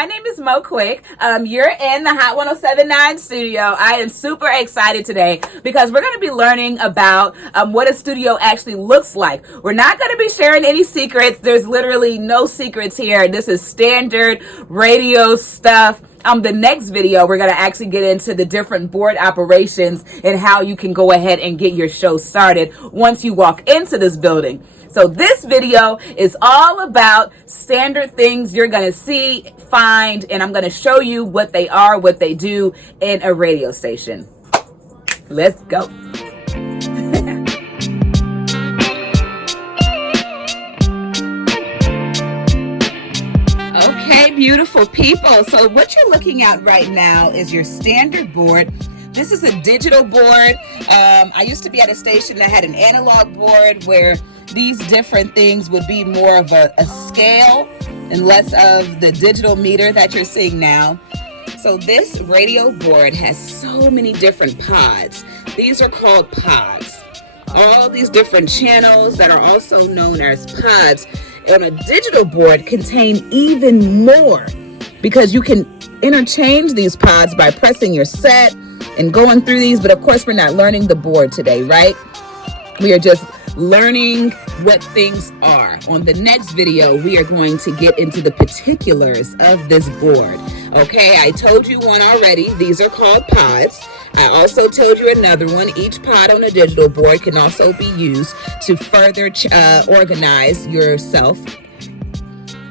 my name is Mo Quick. You're in the Hot 1079 studio. I am super excited today because we're going to be learning about what a studio actually looks like. We're not going to be sharing any secrets. There's literally no secrets here. This is standard radio stuff. The next video, we're going to actually get into the different board operations and how you can go ahead and get your show started once you walk into this building. So this video is all about standard things you're going to see, find, and I'm going to show you what they are, what they do in a radio station. Let's go. Okay, beautiful people. So what you're looking at right now is your standard board. This is a digital board. I used to be at a station that had an analog board where these different things would be more of a scale and less of the digital meter that you're seeing now. So this radio board has so many different pods. These are called pods. All these different channels that are also known as pods on a digital board contain even more because you can interchange these pods by pressing your set and going through these. But of course, we're not learning the board today, right? We are just learning what things are. On the next video, we are going to get into the particulars of this board. Okay, I told you one already. These are called pods. I also told you another one. Each pod on a digital board can also be used to further organize yourself.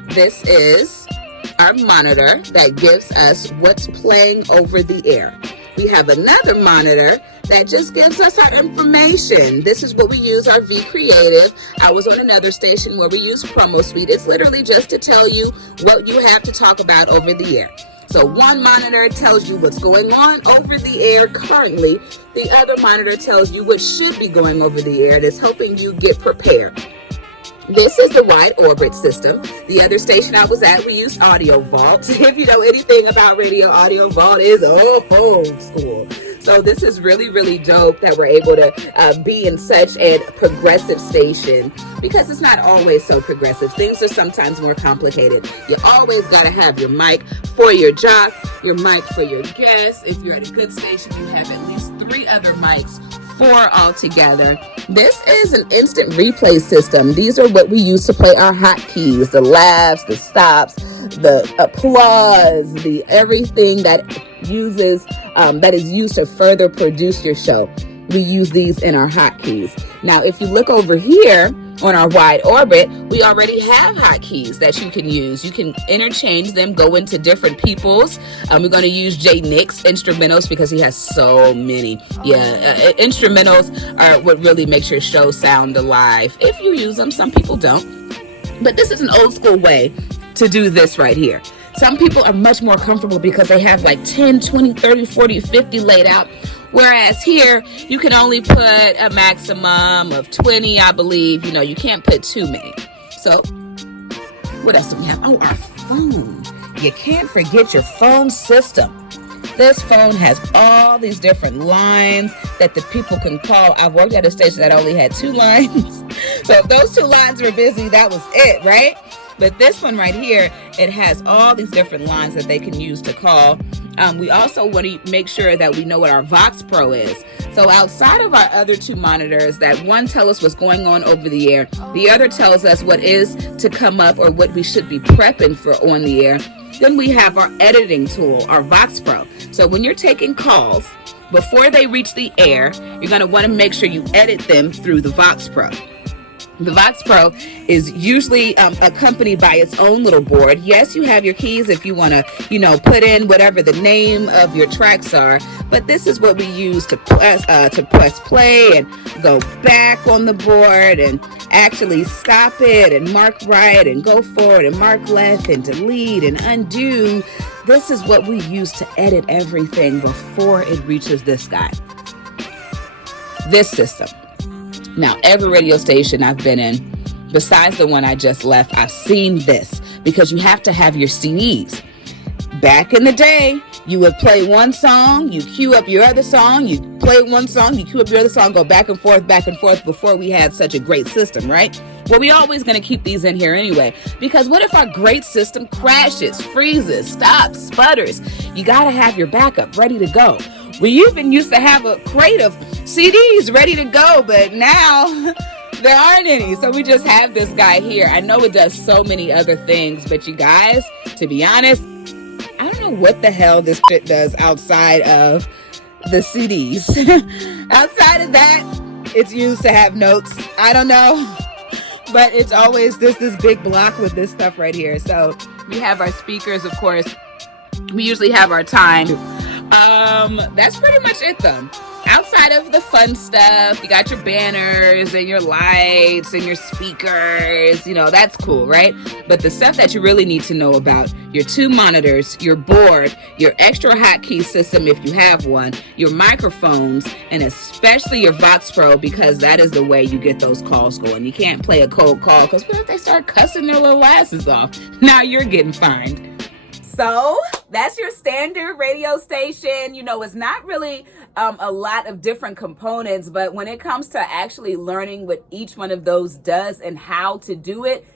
This is our monitor that gives us what's playing over the air. We have another monitor that just gives us our information. This is what we use, our V Creative. I was on another station where we use Promo Suite. It's literally just to tell you what you have to talk about over the air. So one monitor tells you what's going on over the air currently. The other monitor tells you what should be going over the air. It's helping you get prepared. This is the wide orbit system. The other station I was at, we used Audio Vault. If you know anything about radio, Audio Vault is old school. So this is really, really dope that we're able to be in such a progressive station because it's not always so progressive. Things are sometimes more complicated. You always got to have your mic for your jock, your mic for your guests. If you're at a good station, you have at least 3 other mics, 4 altogether. This is an instant replay system. These are what we use to play our hotkeys, the laughs, the stops, the applause, the everything that uses that is used to further produce your show. We use these in our hotkeys. Now, if you look over here on our wide orbit, we already have hotkeys that you can use. You can interchange them, go into different people's. We're going to use Jay Nick's instrumentals because he has so many. Instrumentals are what really makes your show sound alive. If you use them, some people don't. But this is an old school way to do this right here. Some people are much more comfortable because they have like 10, 20, 30, 40, 50 laid out. Whereas here, you can only put a maximum of 20, I believe. You know, you can't put too many. So, what else do we have? Oh, our phone. You can't forget your phone system. This phone has all these different lines that the people can call. I've worked at a station that only had 2 lines. So if those 2 lines were busy, that was it, right? But this one right here, it has all these different lines that they can use to call. We also want to make sure that we know what our Vox Pro is. So outside of our other 2 monitors, that one tells us what's going on over the air, the other tells us what is to come up or what we should be prepping for on the air. Then we have our editing tool, our Vox Pro. So when you're taking calls, before they reach the air, you're going to want to make sure you edit them through the Vox Pro. The Vox Pro is usually accompanied by its own little board. Yes, you have your keys if you want to, put in whatever the name of your tracks are. But this is what we use to press play and go back on the board and actually stop it and mark right and go forward and mark left and delete and undo. This is what we use to edit everything before it reaches this guy. This system. Now, every radio station I've been in, besides the one I just left, I've seen this because you have to have your CDs. Back in the day, You would play one song, you cue up your other song, you play one song, you cue up your other song, go back and forth before we had such a great system, right? Well, we always going to keep these in here anyway, because what if our great system crashes, freezes, stops, sputters? You got to have your backup ready to go. We even used to have a crate of CDs ready to go, but now there aren't any. So we just have this guy here. I know it does so many other things, but you guys, to be honest, I don't know what the hell this shit does outside of the CDs. Outside of that, it's used to have notes. I don't know. But it's always this big block with this stuff right here. So we have our speakers, of course. We usually have our time. That's pretty much it though. Outside of the fun stuff, you got your banners and your lights and your speakers, you know, that's cool, right? But the stuff that you really need to know about, your 2 monitors, your board, your extra hotkey system if you have one, your microphones, and especially your Vox Pro, because that is the way you get those calls going. You can't play a cold call, because what if they start cussing their little asses off? Now you're getting fined. So that's your standard radio station. You know, it's not really a lot of different components, but when it comes to actually learning what each one of those does and how to do it,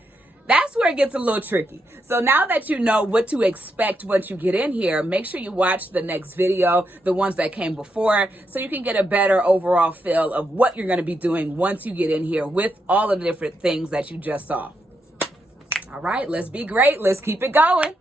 that's where it gets a little tricky. So now that you know what to expect once you get in here, make sure you watch the next video, the ones that came before, so you can get a better overall feel of what you're going to be doing once you get in here with all of the different things that you just saw. All right, let's be great. Let's keep it going.